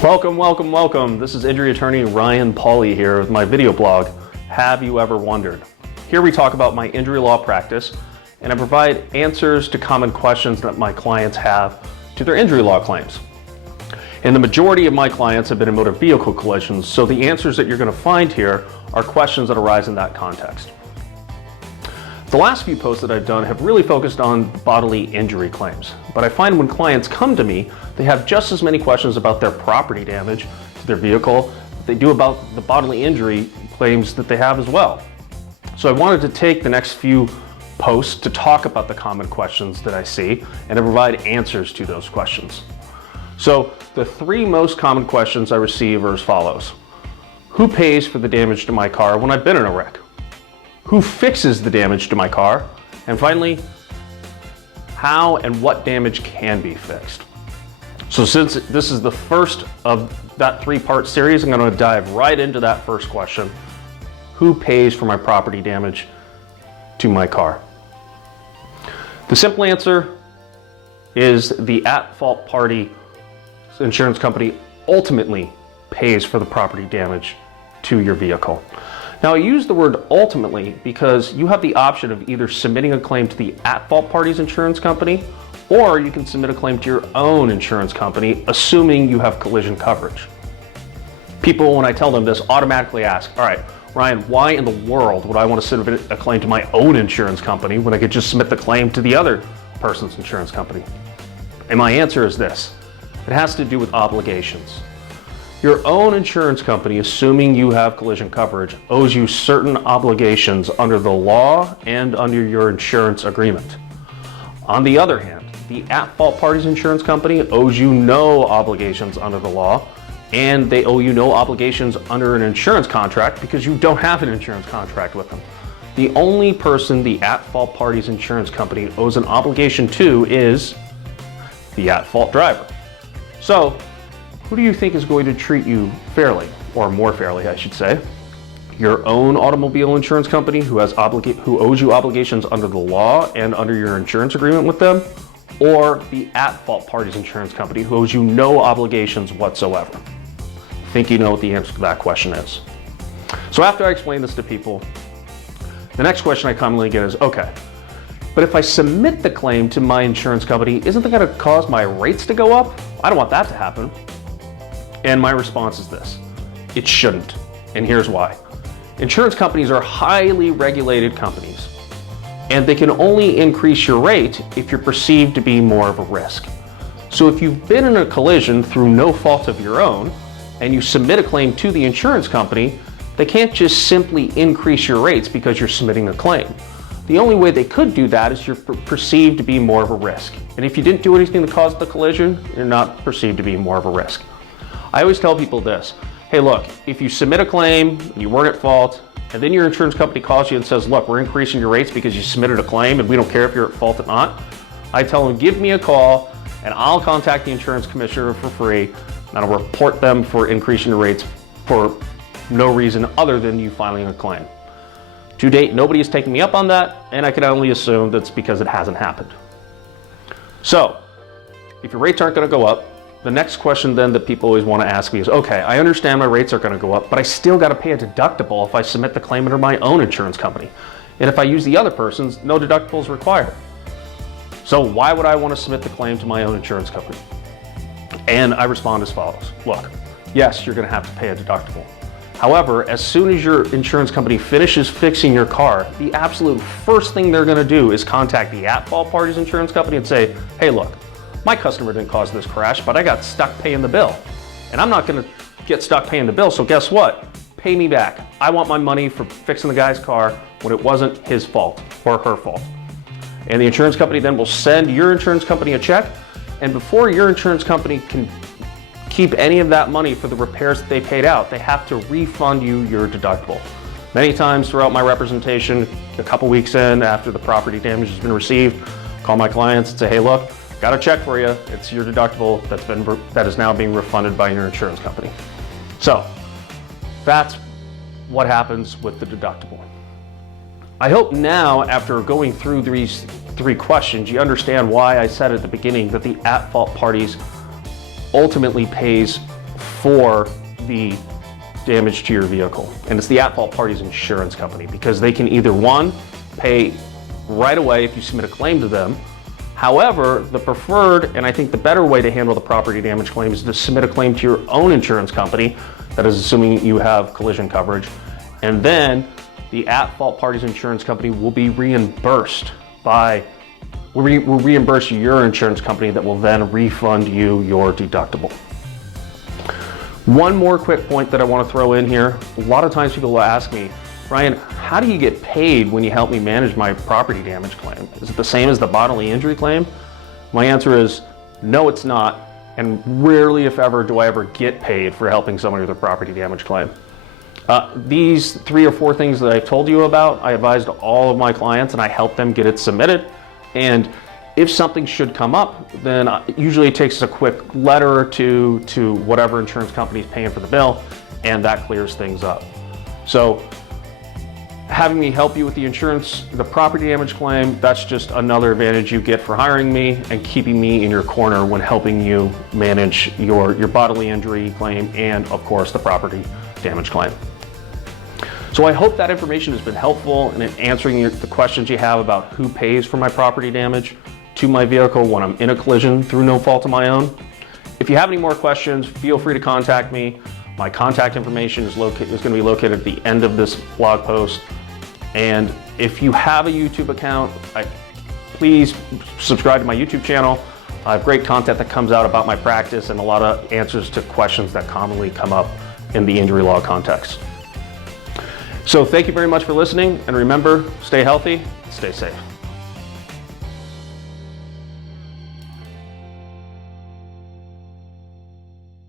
Welcome. This is injury attorney Ryan Pauley here with my video blog, Have You Ever Wondered? Here we talk about my injury law practice, and I provide answers to common questions that my clients have to their injury law claims. And the majority of my clients have been in motor vehicle collisions, so the answers that you're going to find here are questions that arise in that context. The last few posts that I've done have really focused on bodily injury claims, but I find when clients come to me, they have just as many questions about their property damage to their vehicle as they do about the bodily injury claims that they have as well. So I wanted to take the next few posts to talk about the common questions that I see and to provide answers to those questions. So the three most common questions I receive are as follows. Who pays for the damage to my car when I've been in a wreck? Who fixes the damage to my car? And finally, how and what damage can be fixed? So since this is the first of that three-part series, I'm going to dive right into that first question. Who pays for my property damage to my car? The simple answer is the at-fault party insurance company ultimately pays for the property damage to your vehicle. Now, I use the word ultimately because you have the option of either submitting a claim to the at-fault party's insurance company, or you can submit a claim to your own insurance company, assuming you have collision coverage. People, when I tell them this, automatically ask, all right, Ryan, why in the world would I want to submit a claim to my own insurance company when I could just submit the claim to the other person's insurance company? And my answer is this. It has to do with obligations. Your own insurance company, assuming you have collision coverage, owes you certain obligations under the law and under your insurance agreement. On the other hand, the at-fault party's insurance company owes you no obligations under the law, and they owe you no obligations under an insurance contract because you don't have an insurance contract with them. The only person the at-fault party's insurance company owes an obligation to is the at-fault driver. So, who do you think is going to treat you fairly, or more fairly, I should say? Your own automobile insurance company who owes you obligations under the law and under your insurance agreement with them, or the at-fault party's insurance company who owes you no obligations whatsoever? I think you know what the answer to that question is. So after I explain this to people, the next question I commonly get is, okay, but if I submit the claim to my insurance company, isn't that going to cause my rates to go up? I don't want that to happen. And my response is this, it shouldn't, and here's why. Insurance companies are highly regulated companies, and they can only increase your rate if you're perceived to be more of a risk. So if you've been in a collision through no fault of your own, and you submit a claim to the insurance company, they can't just simply increase your rates because you're submitting a claim. The only way they could do that is you're perceived to be more of a risk. And if you didn't do anything to cause the collision, you're not perceived to be more of a risk. I always tell people this, hey look, if you submit a claim, you weren't at fault, and then your insurance company calls you and says, look, we're increasing your rates because you submitted a claim and we don't care if you're at fault or not, I tell them, give me a call and I'll contact the insurance commissioner for free and I'll report them for increasing your rates for no reason other than you filing a claim. To date, nobody has taken me up on that, and I can only assume that's because it hasn't happened. So, if your rates aren't going to go up, the next question then that people always want to ask me is, okay, I understand my rates are going to go up, but I still got to pay a deductible if I submit the claim under my own insurance company. And if I use the other person's, no deductible is required. So why would I want to submit the claim to my own insurance company? And I respond as follows. Look, yes, you're going to have to pay a deductible. However, as soon as your insurance company finishes fixing your car, the absolute first thing they're going to do is contact the at-fault party's insurance company and say, hey, look, my customer didn't cause this crash, but I got stuck paying the bill. And I'm not going to get stuck paying the bill, so guess what? Pay me back. I want my money for fixing the guy's car when it wasn't his fault or her fault. And the insurance company then will send your insurance company a check, and before your insurance company can keep any of that money for the repairs that they paid out, they have to refund you your deductible. Many times throughout my representation, a couple weeks in after the property damage has been received, call my clients and say, hey look, got a check for you. It's your deductible that is now being refunded by your insurance company. So that's what happens with the deductible. I hope now, after going through these three questions, you understand why I said at the beginning that the at-fault parties ultimately pays for the damage to your vehicle. And it's the at-fault party's insurance company, because they can either, one, pay right away if you submit a claim to them. However, the preferred, and I think the better way to handle the property damage claim, is to submit a claim to your own insurance company, that is assuming you have collision coverage, and then the at-fault party's insurance company will be reimbursed will reimburse your insurance company, that will then refund you your deductible. One more quick point that I want to throw in here. A lot of times people will ask me, Ryan, how do you get paid when you help me manage my property damage claim? Is it the same as the bodily injury claim? My answer is no, it's not. And rarely, if ever, do I ever get paid for helping somebody with a property damage claim. These 3 or 4 things that I've told you about, I advise to all of my clients, and I help them get it submitted. And if something should come up, then usually it takes a quick letter or two to whatever insurance company is paying for the bill, and that clears things up. So having me help you with the insurance, the property damage claim, that's just another advantage you get for hiring me and keeping me in your corner when helping you manage your bodily injury claim and, of course, the property damage claim. So I hope that information has been helpful in answering the questions you have about who pays for my property damage to my vehicle when I'm in a collision through no fault of my own. If you have any more questions, feel free to contact me. My contact information is going to be located at the end of this blog post. And if you have a YouTube account, please subscribe to my YouTube channel. I have great content that comes out about my practice and a lot of answers to questions that commonly come up in the injury law context. So thank you very much for listening, and remember, stay healthy, stay safe.